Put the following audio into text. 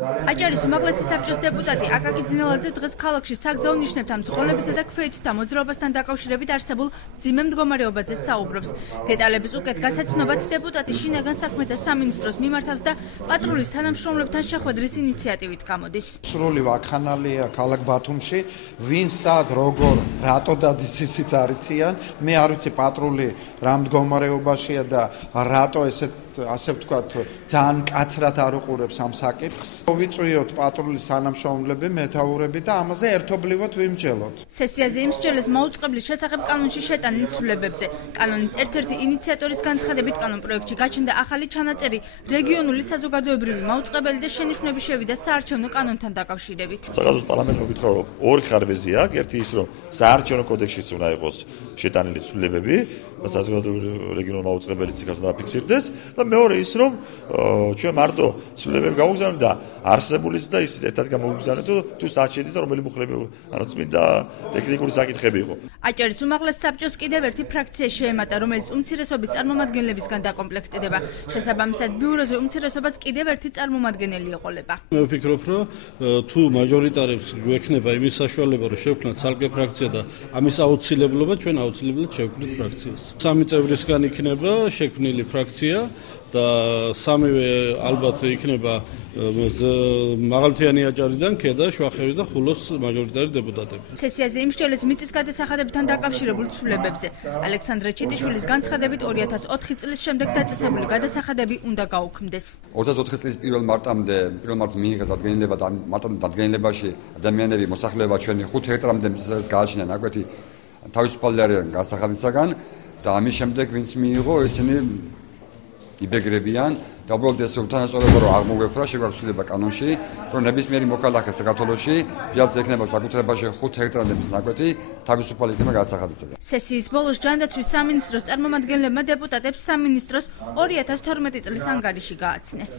აჭარის უმაღლესი საბჭოს დეპუტატი აკაკი ძინელაძე დღეს ქალაქში საგზაო ნიშნებთან მძღოლებისა და ქვეითთა მოძრაობასთან დაკავშირებით არსებულ მძიმე მდგომარეობაზე საუბრობს. დეტალების უკეთ გასაცნობად დეპუტატი შინაგან საქმეთა სამინისტროს მიმართავს და პატრულის თანამშრომლებთან შეხვედრის ინიციატივით გამოდის. სრული ვაქხანალია ქალაქ ბათუმში, ვინ სად როგორ რატო დადის ისიც არ იციან. მე არ ვიცი პატრული რა მდგომარეობაშია და რატო ასე ვთქვათ ძალიან კაცრად არ უყურებს ამ საკითხს. ვიწვიოთ პატრულის თანამშრომლები, მეთაურები და ამაზე ერთობლივად ვიმსჯელოთ. სესიაზე იმსჯელეს მაუწყებლის შესახებ კანონში შეტანილ ცვლილებებზე. კანონის ერთ-ერთი ინიციატორის განცხადებით კანონპროექტში გაჩნდა ახალი ჩანაწერი რეგიონული საზოგადოებრივი მაუწყებელი და შენიშვნები შევიდა საარჩევნო კანონთან დაკავშირებით. საქართველოს პარლამენტმა გითხრა, რომ ორი ხარვეზია აქვს, ერთი ის, რომ საარჩევნო კოდექსშიც უნდა იყოს შეტანილი ცვლილებები, საზოგადოებრივი რეგიონული მაუწყებელი ციკას უნდა ფიქსირდეს და მეორე ის, რომ ჩვენ მარტო ცვლილებები გავუგზავნოთ და არსებულიც და ის ერთად გამოვიგზავნოთ, თუ საჩედის და რომელი მუხლები, ანუ წმინდა ტექნიკური საკითხები იყო. აჭარის უმაღლეს საბჭოს კიდევ ერთი ფრაქცია შეემატა, რომელიც უმცირესობის წარმომადგენლებისგან დაკომპლექტდება. შესაბამისად, ბიუროზე უმცირესობაც კიდევ ერთი წარმომადგენელი ეყოლება. მე ვფიქრობ, რომ თუ მაჟორიტარებს გვექნება იმის საშუალება, რომ შევქმნათ ცალკე ფრაქცია და ამის აუცილებლობა, ჩვენ აუცილებლად შევქმნით ფრაქციას. 3 წევრისგან იქნება შექმნილი ფრაქცია და სამივე ალბათ იქნება მაღალმთიანი აჭარიდან, ქედა, შუახევის და ხულოს მაჟორიტარი დეპუტატები. სესიაზე იმსჯელეს მიწის გადასახადებთან დაკავშირებულ ცვლილებებზე. ალექსანდრე ჩიტიშვილის განცხადებით 2004 წლის შემდეგ დაწესებული გადასახადები უნდა გაუქმდეს. 24 წლის 1 მარტს მიიღეს დადგენილება და მარტო დადგენილებაში ადამიანები მოსახლეობა ჩვენი 5 ჰექტრამდე მიწას გააჩნია ნაკვეთი თავისუფალი არიან გადასახადისაგან და ამის შემდეგ ვინც მიიღო ისინი იბეგრებიან და უბრალოდ ეს უთანასწორობა რომ აღმოგვეფრა შეგვაქვს კანონში, რომ ნებისმიერი მოქალაქე საქართველოში ფიალს ექნება საკუთრებაში 5 ჰექტრამდე მის ნაკვეთი თავისუფალი იქნება გადასახადისაგან. სესიის ბოლოს ჯანდაცვის სამინისტროს წარმომადგენლებმა დეპუტატებს სამინისტროს 2012 წლის ანგარიში გააცნეს.